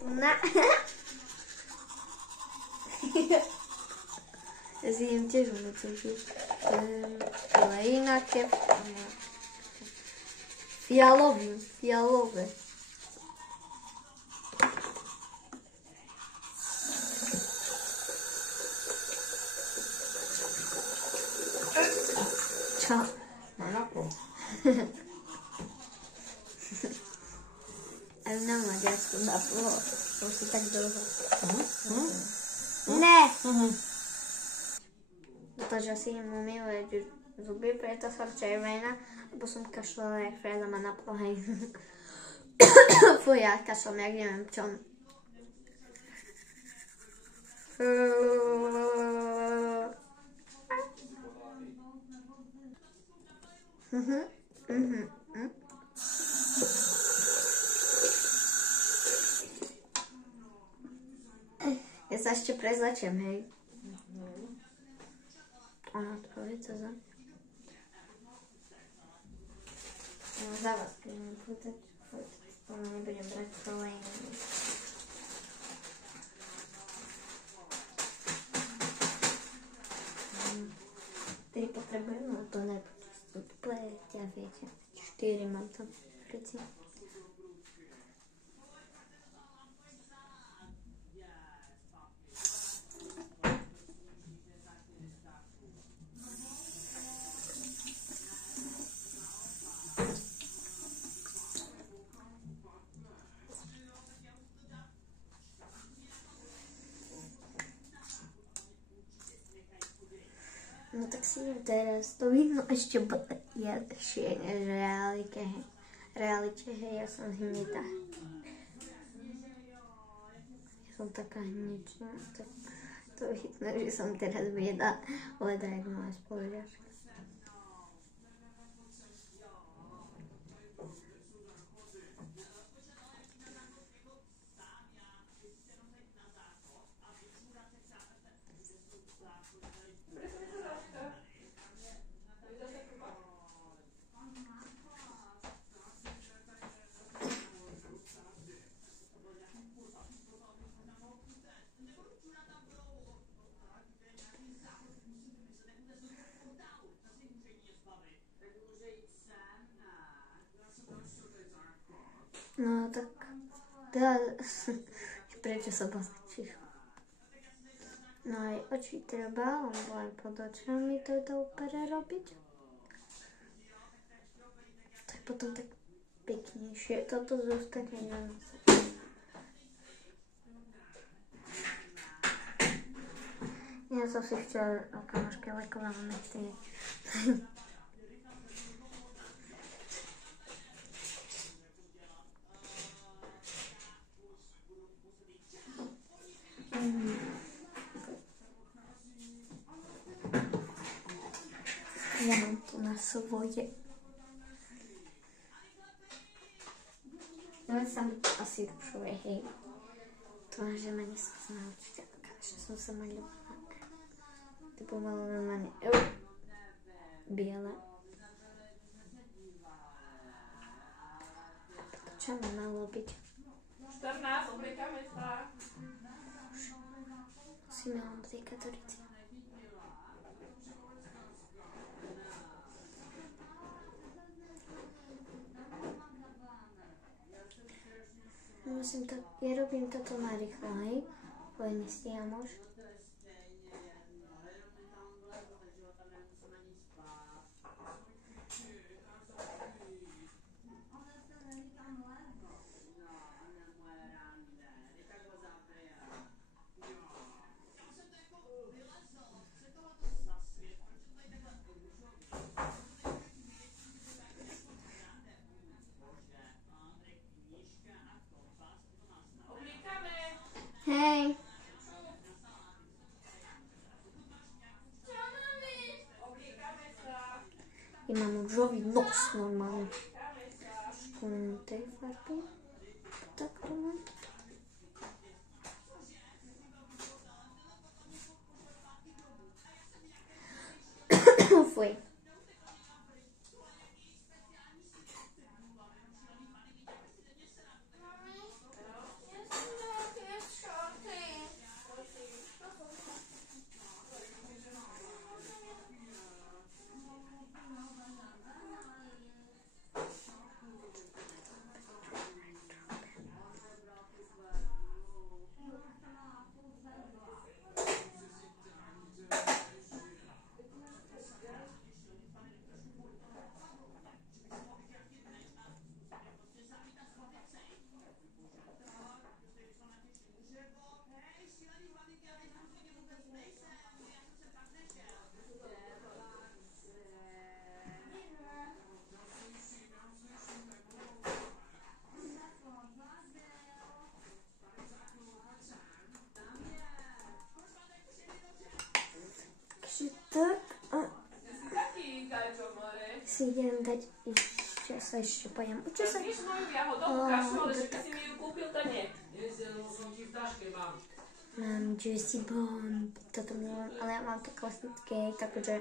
Una. Ja si idem tiež umyť. Ale ináke. Fialové. Čo? Manako. Ale na Maďarsku napolo. To si tak dlho. Ne! Protože si im umývať zuby, preto som červená, lebo som kašľala, jak Freda ma naplo, hej. Fuj, ja kašľam, jak neviem čo. Ja sa ešte prezlečem, hej. Odpowiedz co za? Za was będziemy płytać, bo nie będziemy brać kolejnej. Ty potrzebujemy, no to najpierw ja wiecie. 4 mam tam w rycy. No tak si teraz to vidno ešte lepšie než v realite, hej, ja som hnedá. Ja som taká hnečná, tak to vidno, že som teraz bleda, jak moja spolužiačka. No tak, prečo sa pozrieš? No aj oči treba, lebo aj pod očami to úplne robiť. To je potom tak peknejšie, toto zostane na nose. Ja som si chcela kamoške leková nechce. Ja mám to na svoje. Ja som asi dušové, hej. To že ma neskúsa naučiť, že som sa maľovala. To bolo normálne biela. Čo ma malo byť? 14, obliekame sa. Musíme obliekať do rici. Musím to, ja robím toto narýchlo, hej? Bo ja nestíham už. Hej. I mám różowy nos normalny. Z tej farby. Tak to mam. Fuj. si idem dať ešte, sa ešte pojem učesať. Víš moju jahodovú kašu, ale že keď si mi ju kúpil, to nie. Mám Juicy Bomb, toto milujem, ale ja mám to klasické, takže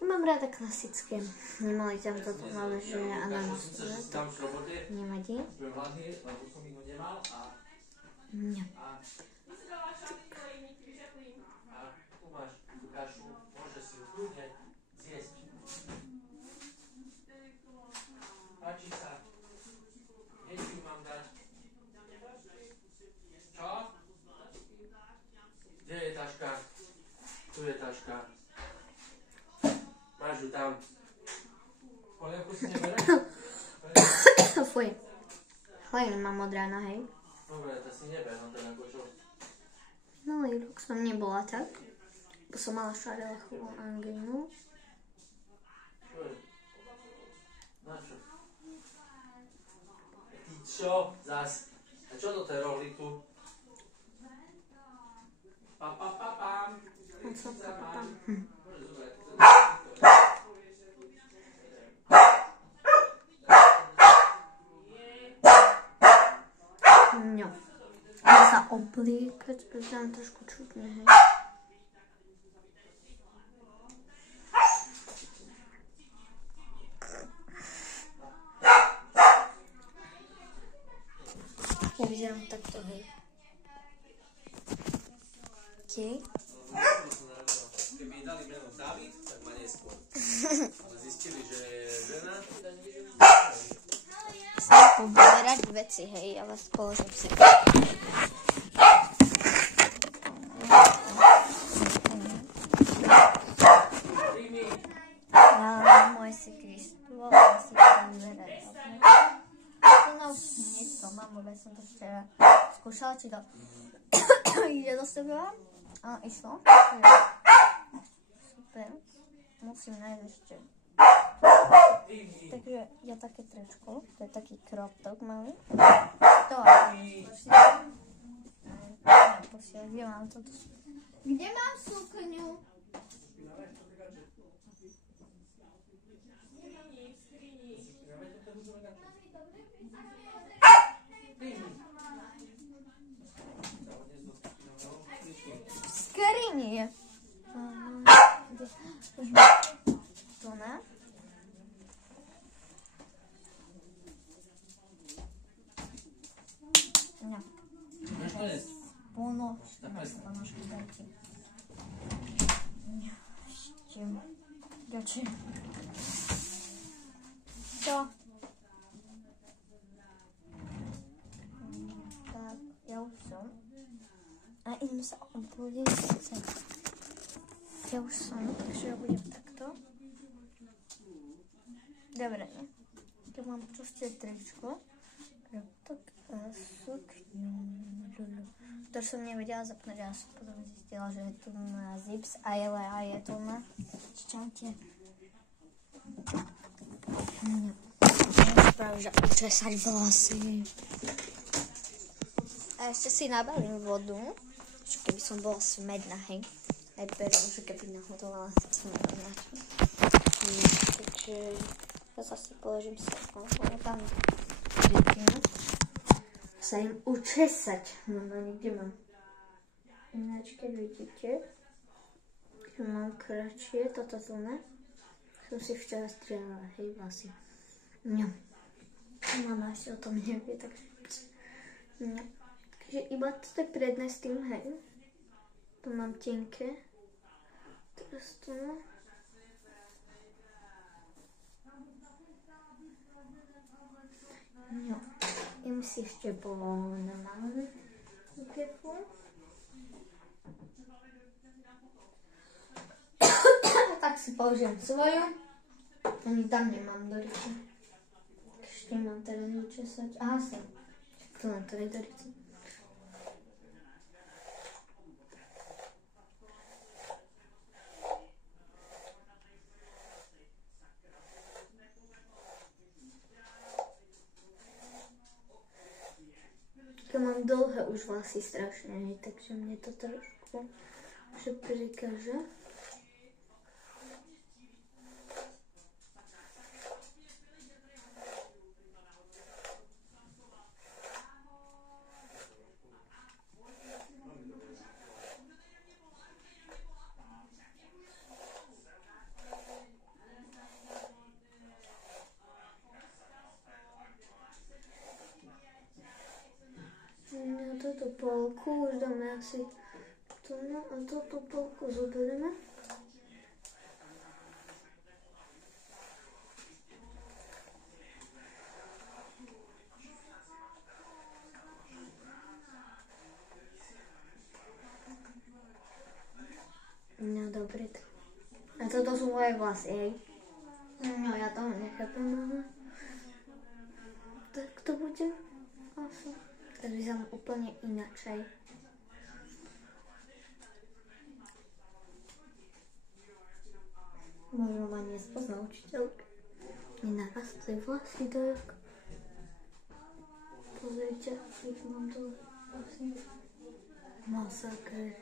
mám rada klasické. Nemali tam toto malé, že ananásové, tak nevadí. Nie. Páči sa. Kde ti ju mám dať? Čo? Kde je taška? Tu je taška. Máš ju tam. Polievku si nebere? Fuj. Hlavne mám od rána, hej. Dobre, to si neber, no ten ako čo? Minulý rok som nebola tak, bo som mala šarelachovú angínu. Čo je? Na čo? Ty čo? Zas. A čo to je rohli tu? Pam. On sa tam. No. Mám sa oblíkať, tam trošku čudne, hej. Ja vyzerám takto, hej. Okej. Keby dali meno David, tak ma neskôr. Ale zistili, že je žena. Poberať veci, hej, ja vás položím si. Ja, môj si Kristu, asi tam vyberať. No, nie to mám, vôbec som to včera skúšala, či to ide do seba. A išlo. Super. Musím nájsť ešte. Takže ja také tričko, to je taký crop top malý. To posiel, kde mám toto? Kde mám sukňu? V skrini je. To ne? No. Ponožky dajte. Ešte. Ďakujem. Čo? Tak, ja už som. A ideme sa obudiť. Ja už som, takže ja budem takto. Dobre, ne? Tu mám proste tričko. Tak sukňu. To som nevedela zapnúť, ja som potom zistila, že je tu na zips a je tu na čaute. Práve, že učesať vlasy. A ešte si nabalím vodu, že keby som bola smedná, hej. Aj pero, že keby nahodovala, tak som nedoznačila. Takže ja zase položím sa tam rytinu. Sa im učesať. No, niekde mám. Ináč, keď vidíte, že mám kratšie, toto tu ne, som si včera strieľala, hej, vlasy. No. Mama ešte o tom nevie, takže... No. Takže iba toto je predné s tým, hej. Tu mám tenké. Teraz tu ne. No. Im si ešte bolo normálne. Tak si použijem svoju. Ani tam nemám dorice. Ešte mám teda nečesať. Aha, sem. Tu mám teda dorice. Mám dlhé už vlasy strašne, takže mne to trošku že prikáže. túto polku už dáme asi tu a túto polku zoberieme. No dobre. A toto sú moje vlasy, hej. No ja toho nechápem, ale tak to bude asi. Teraz vyzerám úplne inačej. Možno ma nespozná učiteľka. Nenarastli vlasy dojak. Pozrite, ako mám to vlasy. Masakr.